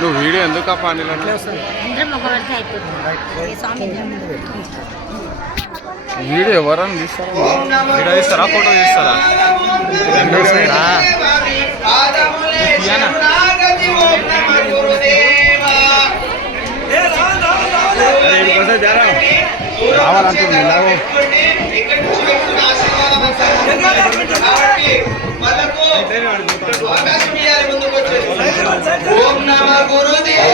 నువ్వు వీడియో ఎందుకు వీడియో ఎవరన్నా తీస్తారా వీడియో తీస్తారా ఫోటో తీస్తారా రావాలంటే ওম নমঃ গুরুদেব।